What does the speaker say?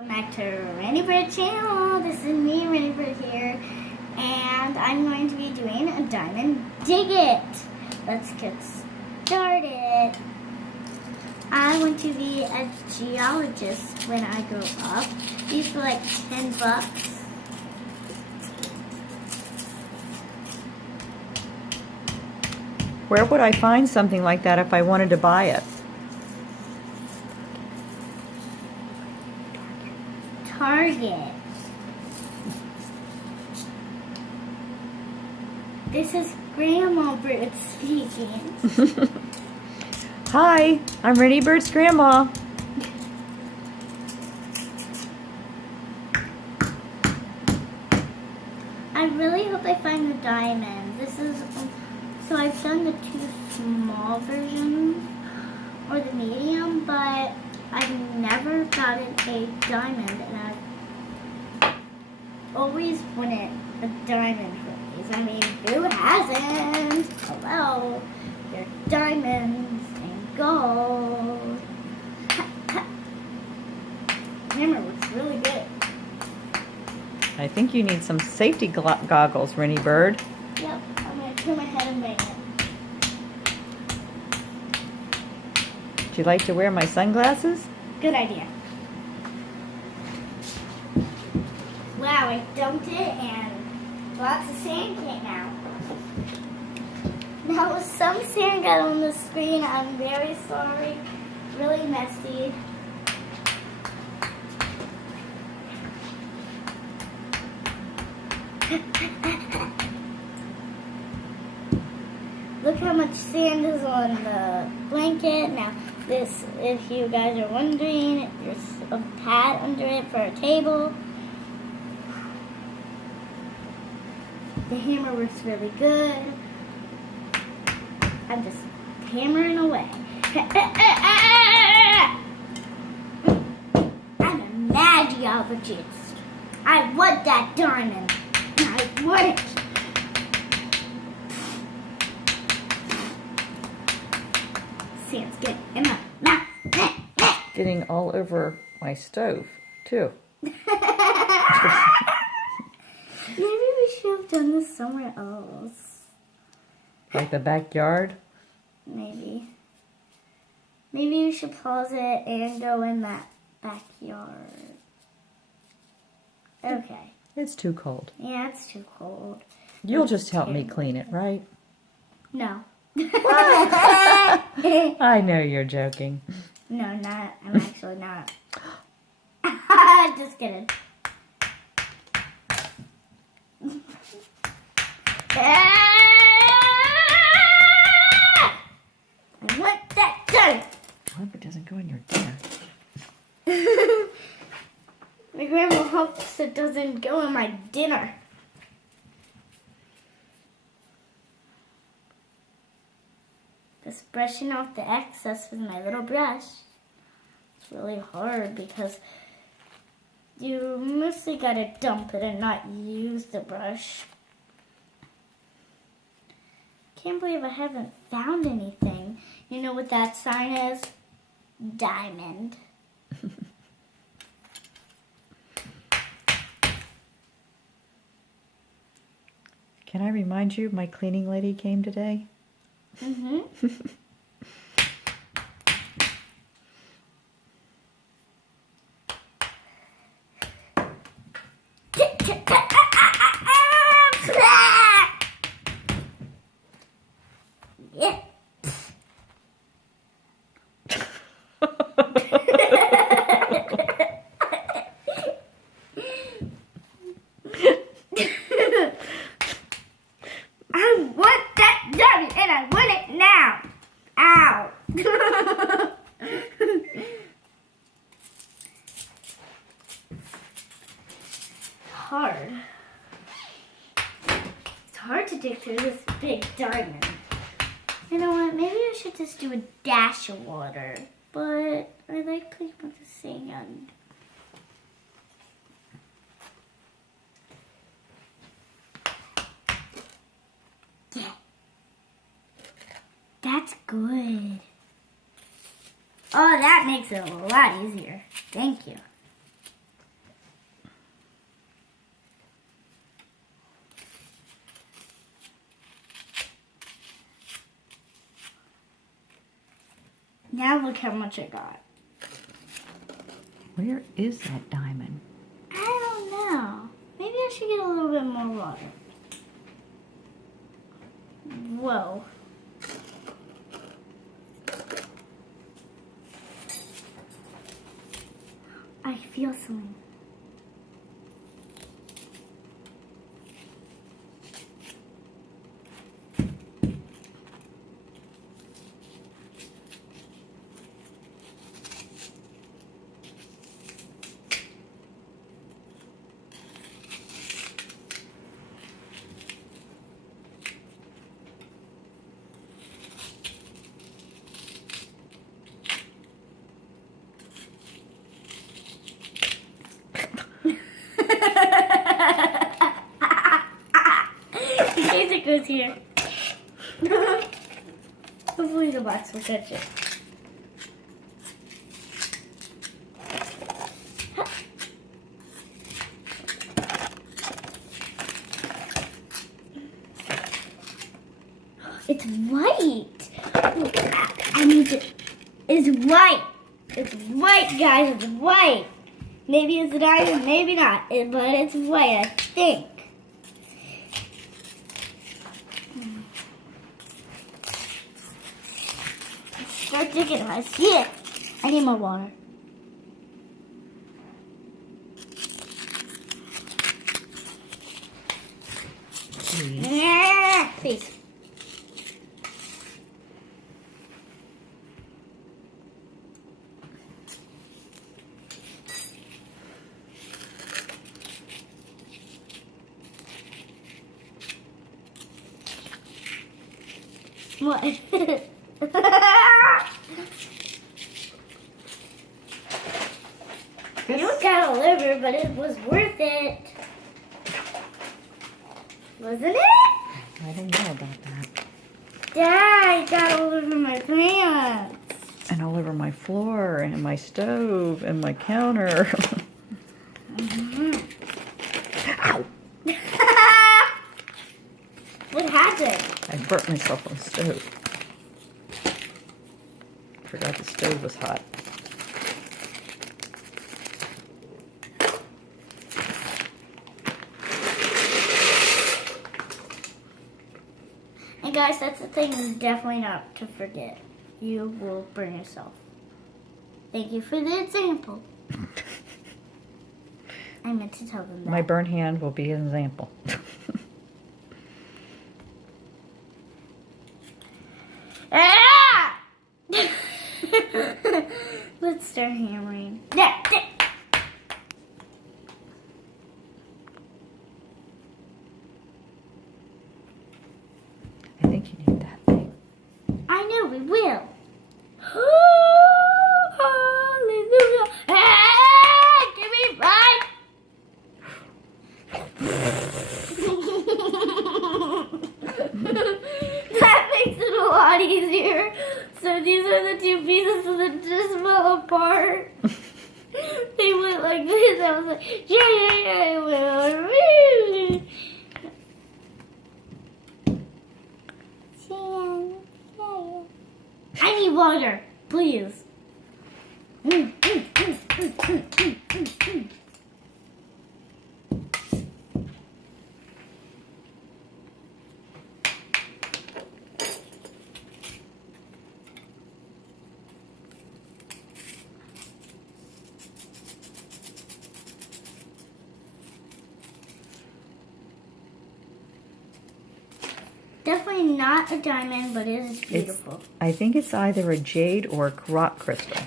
Welcome back to Wrenie Bird channel. This is me, Wrenie Bird here, and I'm going to be doing a diamond DigIt. Let's get started. I want to be a geologist when I grow up. These were like $10. Where would I find something like that if I wanted to buy it? Target. This is Grandma Bird speaking. Hi, I'm Wrenie Bird's grandma. I really hope I find the diamond. This is, so I've done the two small versions or the medium, but I've never gotten a diamond, and I've always wanted a diamond for these. I mean, who hasn't? Hello, they're diamonds and gold. Camera looks really good. I think you need some safety goggles, Wrenie Bird. Yep, I'm going to turn my head and bang it. Would you like to wear my sunglasses? Good idea. Wow, I dumped it and lots of sand came out. Now some sand got on the screen. I'm very sorry. Really messy. Look how much sand is on the blanket. Now this, if you guys are wondering, there's a pad under it for a table. The hammer works really good. I'm just hammering away. I'm a mad geologist. I want that diamond. I want it. Sand's getting in my mouth. Getting all over my stove, too. Maybe we should have done this somewhere else. Like the backyard? Maybe. Maybe we should pause it and go in that backyard. Okay. It's too cold. Yeah, it's too cold. You'll just help me clean it, right? No. I know you're joking. No, not. I'm actually not. Just kidding. I want that done. I hope it doesn't go in your dinner. My grandma hopes it doesn't go in my dinner. Just brushing off the excess with my little brush. It's really hard because you mostly gotta dump it and not use the brush. Can't believe I haven't found anything. You know what that sign is? Diamond. Can I remind you, my cleaning lady came today? Mm-hmm. Yeah. I want that diamond and I want it now. Ow. Hard. It's hard to dig through this big diamond. You know what? Maybe I should just do a dash of water. But I like playing with the sand. Yeah. That's good. Oh, that makes it a lot easier. Thank you. Now look how much I got. Where is that diamond? I don't know. Maybe I should get a little bit more water. Whoa. I feel something. In case it goes here. Hopefully the box will catch it. It's white. I need to. It's white. It's white, guys. It's white. Maybe it's a diamond, maybe not. But it's white, I think. Start digging. I see it. I need more water. Please. Please. What? You got a liver, but it was worth it. Wasn't it? I don't know about that. Dad, I got all over my pants. And all over my floor and my stove and my counter. Ow! What happened? I burnt myself on the stove. Forgot the stove was hot. And guys, that's the thing definitely not to forget. You will burn yourself. Thank you for the example. I meant to tell them that. My burnt hand will be an example. Ah! Let's start hammering. Yeah. I think you need that thing. I know we will. Hallelujah. Ah, give me right. That makes it a lot easier. So these are the two pieces that just fell apart. They went like this. I was like, yeah, woo. I need water, please. Definitely not a diamond, but it is beautiful. I think it's either a jade or a rock crystal.